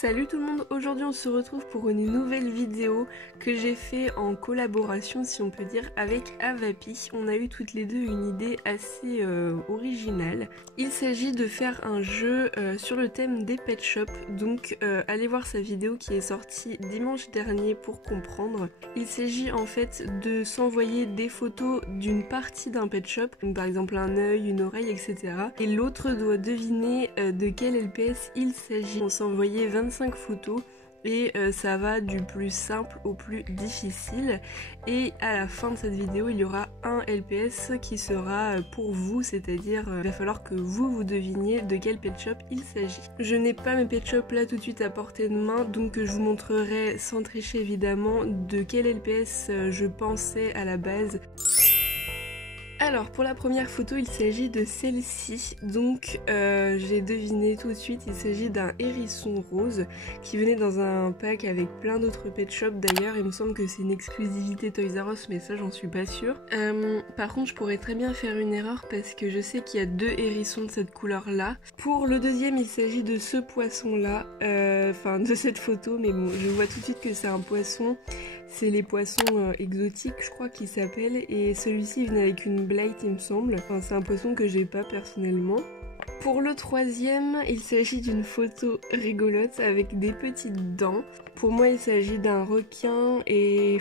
Salut tout le monde, aujourd'hui on se retrouve pour une nouvelle vidéo que j'ai fait en collaboration, si on peut dire, avec Avapi. On a eu toutes les deux une idée assez originale. Il s'agit de faire un jeu sur le thème des pet shops, donc allez voir sa vidéo qui est sortie dimanche dernier pour comprendre. Il s'agit en fait de s'envoyer des photos d'une partie d'un pet shop, donc par exemple un œil, une oreille, etc. Et l'autre doit deviner de quel LPS il s'agit. On s'envoyait 25 photos et ça va du plus simple au plus difficile, et à la fin de cette vidéo il y aura un LPS qui sera pour vous, c'est-à-dire il va falloir que vous deviniez de quel pet shop il s'agit. Je n'ai pas mes pet shops là tout de suite à portée de main, donc je vous montrerai sans tricher évidemment de quel LPS je pensais à la base. Alors pour la première photo il s'agit de celle-ci, donc j'ai deviné tout de suite, il s'agit d'un hérisson rose qui venait dans un pack avec plein d'autres pet shops. D'ailleurs il me semble que c'est une exclusivité Toys R Us, mais ça j'en suis pas sûre. Par contre je pourrais très bien faire une erreur parce que je sais qu'il y a deux hérissons de cette couleur là. Pour le deuxième il s'agit de ce poisson là, enfin de cette photo, mais bon je vois tout de suite que c'est un poisson. C'est les poissons exotiques je crois qu'ils s'appellent, et celui-ci venait avec une blight il me semble. Enfin c'est un poisson que j'ai pas personnellement. Pour le troisième il s'agit d'une photo rigolote avec des petites dents. Pour moi il s'agit d'un requin, et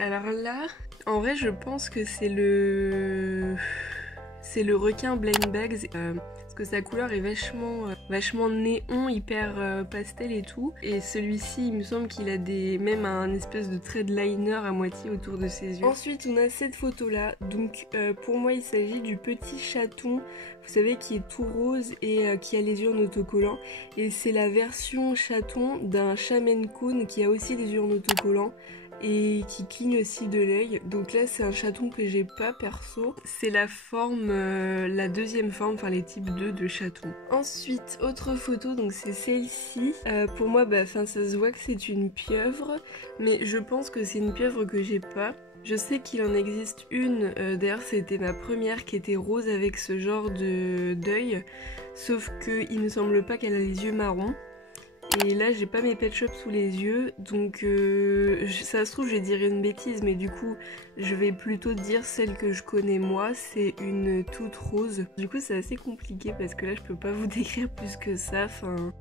alors là en vrai je pense que c'est le requin Blind Bags. Parce que sa couleur est vachement néon, hyper pastel et tout. Et celui-ci, il me semble qu'il a même un espèce de trait de liner à moitié autour de ses yeux. Ensuite, on a cette photo-là. Donc, pour moi, il s'agit du petit chaton, vous savez, qui est tout rose et qui a les yeux en autocollant. Et c'est la version chaton d'un chat Maine Coon qui a aussi des yeux en autocollant et qui cligne aussi de l'œil. Donc là c'est un chaton que j'ai pas perso, c'est la forme, la deuxième forme, enfin les types 2 de chaton. Ensuite autre photo, donc c'est celle-ci. Pour moi ça se voit que c'est une pieuvre, mais je pense que c'est une pieuvre que j'ai pas. Je sais qu'il en existe une, d'ailleurs c'était ma première, qui était rose avec ce genre d'œil, sauf que il me semble pas qu'elle a les yeux marrons. Et là j'ai pas mes pet shops sous les yeux, donc ça se trouve je vais dire une bêtise, mais du coup je vais plutôt dire celle que je connais moi, c'est une toute rose. Du coup c'est assez compliqué parce que là je peux pas vous décrire plus que ça, enfin...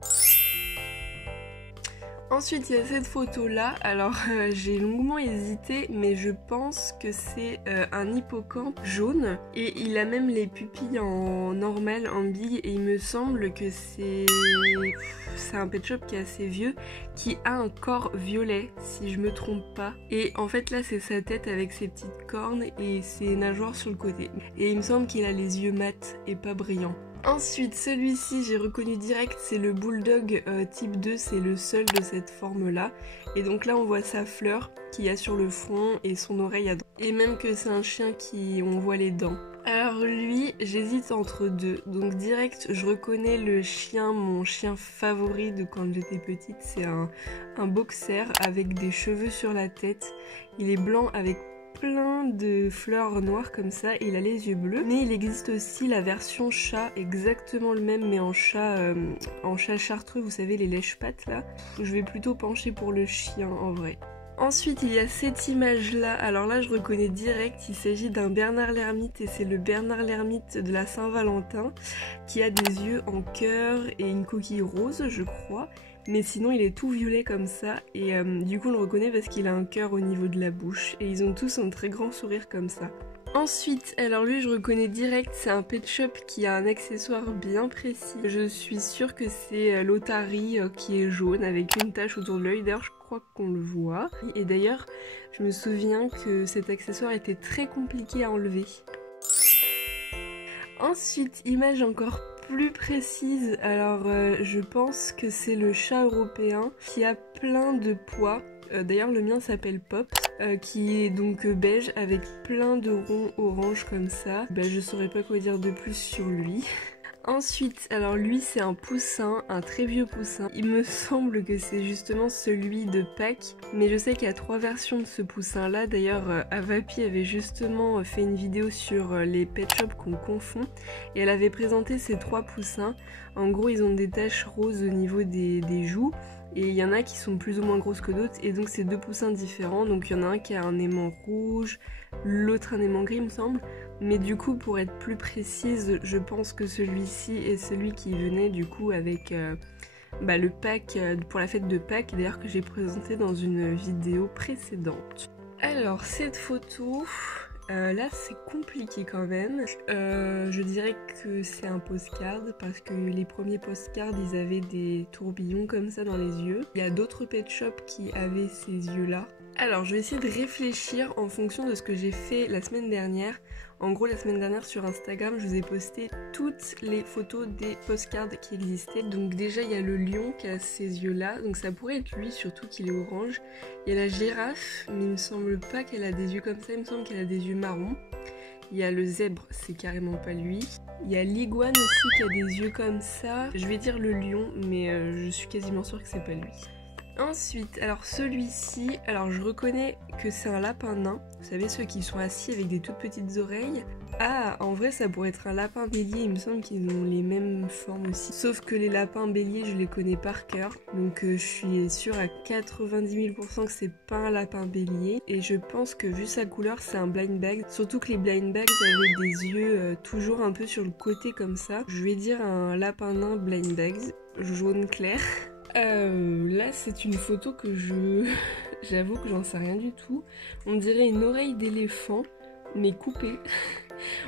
Ensuite il y a cette photo là, alors j'ai longuement hésité, mais je pense que c'est un hippocampe jaune, et il a même les pupilles en normal, en bille, et il me semble que c'est un pet shop qui est assez vieux, qui a un corps violet si je me trompe pas, et en fait là c'est sa tête avec ses petites cornes et ses nageoires sur le côté, et il me semble qu'il a les yeux mat et pas brillants. Ensuite celui-ci j'ai reconnu direct, c'est le bulldog type 2, c'est le seul de cette forme là, et donc là on voit sa fleur qu'il y a sur le front et son oreille à droite, et même que c'est un chien qui on voit les dents. Alors lui j'hésite entre deux, donc direct je reconnais le chien, mon chien favori de quand j'étais petite, c'est un boxer avec des cheveux sur la tête, il est blanc avec plein de fleurs noires comme ça, et il a les yeux bleus. Mais il existe aussi la version chat, exactement le même, mais en chat chartreux, vous savez, les lèche-pattes là. Je vais plutôt pencher pour le chien en vrai. Ensuite il y a cette image là, alors là je reconnais direct, il s'agit d'un Bernard l'ermite, et c'est le Bernard l'ermite de la Saint-Valentin qui a des yeux en cœur et une coquille rose je crois, mais sinon il est tout violet comme ça, et du coup on le reconnaît parce qu'il a un cœur au niveau de la bouche, et ils ont tous un très grand sourire comme ça. Ensuite, alors lui je reconnais direct, c'est un pet shop qui a un accessoire bien précis. Je suis sûre que c'est l'Otari qui est jaune avec une tache autour de l'œil, d'ailleurs je crois qu'on le voit. Et d'ailleurs je me souviens que cet accessoire était très compliqué à enlever. Ensuite, image encore plus précise, alors je pense que c'est le chat européen qui a plein de pois. D'ailleurs le mien s'appelle Pop, qui est donc beige avec plein de ronds orange comme ça. Je saurais pas quoi dire de plus sur lui. Ensuite, alors lui c'est un poussin, un très vieux poussin. Il me semble que c'est justement celui de Pâques, mais je sais qu'il y a 3 versions de ce poussin là. D'ailleurs, Avapi avait justement fait une vidéo sur les pet shops qu'on confond et elle avait présenté ces 3 poussins. En gros, ils ont des taches roses au niveau des joues. Et il y en a qui sont plus ou moins grosses que d'autres, et donc c'est 2 poussins différents. Donc il y en a un qui a un aimant rouge, l'autre un aimant gris il me semble. Mais du coup, pour être plus précise, je pense que celui-ci est celui qui venait du coup avec le pack pour la fête de Pâques, d'ailleurs que j'ai présenté dans une vidéo précédente. Alors cette photo... là c'est compliqué quand même, je dirais que c'est un postcard parce que les premiers postcards ils avaient des tourbillons comme ça dans les yeux. Il y a d'autres pet shops qui avaient ces yeux là. Alors je vais essayer de réfléchir en fonction de ce que j'ai fait la semaine dernière. En gros la semaine dernière sur Instagram je vous ai posté toutes les photos des postcards qui existaient. Donc déjà il y a le lion qui a ces yeux là, donc ça pourrait être lui surtout qu'il est orange. Il y a la girafe mais il me semble pas qu'elle a des yeux comme ça, il me semble qu'elle a des yeux marrons. Il y a le zèbre, c'est carrément pas lui. Il y a l'iguane aussi qui a des yeux comme ça. Je vais dire le lion mais je suis quasiment sûre que c'est pas lui. Ensuite, alors celui-ci, alors je reconnais que c'est un lapin nain. Vous savez ceux qui sont assis avec des toutes petites oreilles. Ah, en vrai ça pourrait être un lapin bélier, il me semble qu'ils ont les mêmes formes aussi. Sauf que les lapins béliers je les connais par cœur. Donc je suis sûre à 90 000% que c'est pas un lapin bélier. Et je pense que vu sa couleur c'est un blind bag. Surtout que les blind bags avaient des yeux toujours un peu sur le côté comme ça. Je vais dire un lapin nain blind bags, jaune clair. Là c'est une photo que j'avoue que j'en sais rien du tout. On dirait une oreille d'éléphant mais coupée.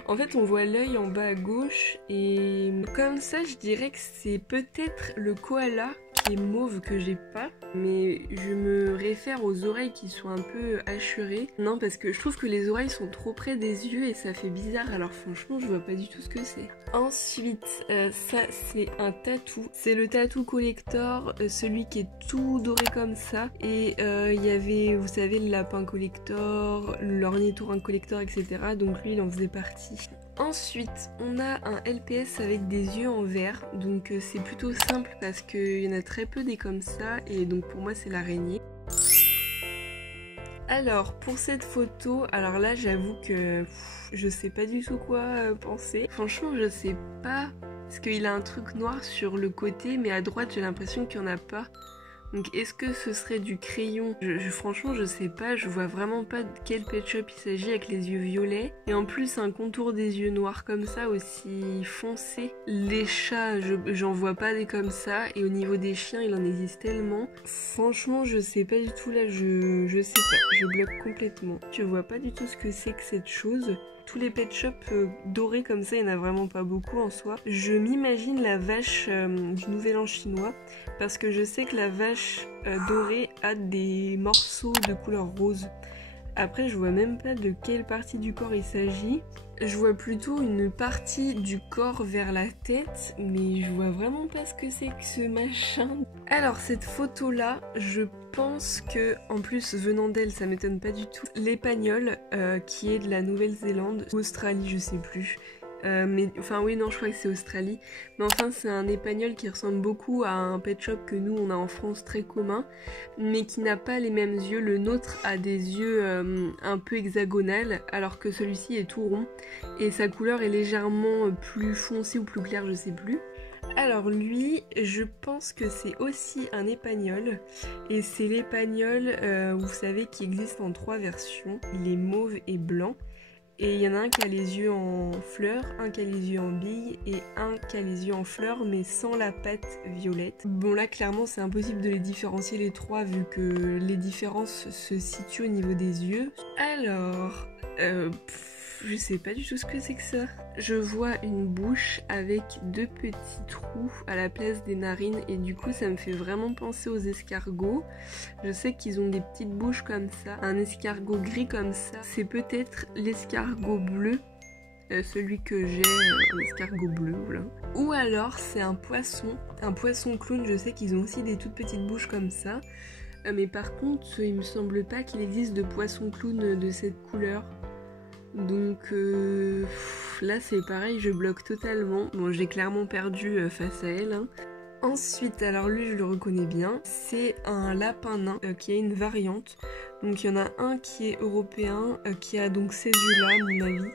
En fait on voit l'œil en bas à gauche et comme ça je dirais que c'est peut-être le koala qui est mauve que j'ai pas, mais je me réfère aux oreilles qui sont un peu hachurées. Non parce que je trouve que les oreilles sont trop près des yeux et ça fait bizarre, alors franchement je vois pas du tout ce que c'est. Ensuite ça c'est un tatou, c'est le tatou collector, celui qui est tout doré comme ça. Et il y avait, vous savez, le lapin collector, l'ornithorynque collector, etc. Donc lui il en faisait partie. Ensuite, on a un LPS avec des yeux en vert, donc c'est plutôt simple parce qu'il y en a très peu des comme ça, et donc pour moi c'est l'araignée. Alors, pour cette photo, alors là j'avoue que je sais pas du tout quoi penser. Franchement je sais pas, parce qu'il a un truc noir sur le côté, mais à droite j'ai l'impression qu'il n'y en a pas. Donc est-ce que ce serait du crayon? Franchement je sais pas, je vois vraiment pas de quel pet shop il s'agit avec les yeux violets. Et en plus un contour des yeux noirs comme ça aussi foncé. Les chats, j'en vois pas des comme ça. Et au niveau des chiens il en existe tellement. Franchement je sais pas du tout là, je sais pas, je bloque complètement. Je vois pas du tout ce que c'est que cette chose. Tous les pet shops dorés comme ça, il n'y en a vraiment pas beaucoup en soi. Je m'imagine la vache du Nouvel An chinois, parce que je sais que la vache dorée a des morceaux de couleur rose. Après, je vois même pas de quelle partie du corps il s'agit. Je vois plutôt une partie du corps vers la tête, mais je vois vraiment pas ce que c'est que ce machin. Alors cette photo là, je pense que, en plus venant d'elle, ça m'étonne pas du tout, l'épagnole qui est de la Nouvelle-Zélande, Australie, je sais plus. Mais enfin oui non je crois que c'est Australie, mais enfin c'est un épagnol qui ressemble beaucoup à un pet shop que nous on a en France très commun, mais qui n'a pas les mêmes yeux. Le nôtre a des yeux un peu hexagonales alors que celui-ci est tout rond et sa couleur est légèrement plus foncée ou plus claire, je sais plus. Alors lui, je pense que c'est aussi un épagnol, et c'est l'épagnol, vous savez, qui existe en 3 versions, il est mauve et blanc. Et il y en a un qui a les yeux en fleurs, un qui a les yeux en bille et un qui a les yeux en fleurs mais sans la patte violette. Bon là clairement c'est impossible de les différencier les 3 vu que les différences se situent au niveau des yeux. Alors, je sais pas du tout ce que c'est que ça. Je vois une bouche avec 2 petits trous à la place des narines et du coup ça me fait vraiment penser aux escargots. Je sais qu'ils ont des petites bouches comme ça. Un escargot gris comme ça, c'est peut-être l'escargot bleu. Celui que j'ai, un escargot bleu, voilà. Ou alors c'est un poisson clown, je sais qu'ils ont aussi des toutes petites bouches comme ça. Mais par contre, il me semble pas qu'il existe de poisson clown de cette couleur. Donc là c'est pareil, je bloque totalement. Bon, j'ai clairement perdu face à elle, hein. Ensuite, alors lui je le reconnais bien, c'est un lapin nain qui a une variante. Donc il y en a un qui est européen, qui a donc ces yeux-là à mon avis,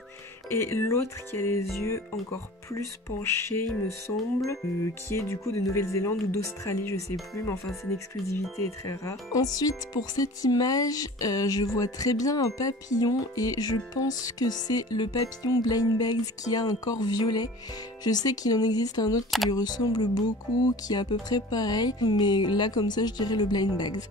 et l'autre qui a les yeux encore plus penchés il me semble, qui est du coup de Nouvelle-Zélande ou d'Australie, je sais plus, mais enfin c'est une exclusivité très rare. Ensuite pour cette image, je vois très bien un papillon et je pense que c'est le papillon Blind Bags qui a un corps violet. Je sais qu'il en existe un autre qui lui ressemble beaucoup, qui est à peu près pareil, mais là comme ça je dirais le Blind Bags.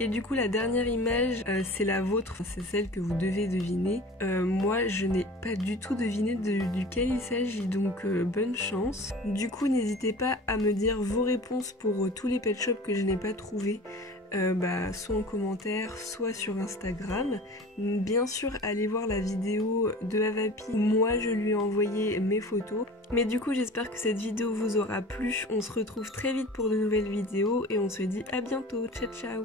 Et du coup la dernière image c'est la vôtre, c'est celle que vous devez deviner. Moi je n'ai pas du tout deviné duquel il s'agit, donc bonne chance. Du coup n'hésitez pas à me dire vos réponses pour tous les pet shops que je n'ai pas trouvés. Soit en commentaire, soit sur Instagram. Bien sûr, allez voir la vidéo de Avapi où moi je lui ai envoyé mes photos. Mais du coup, j'espère que cette vidéo vous aura plu. On se retrouve très vite pour de nouvelles vidéos et on se dit à bientôt. Ciao ciao.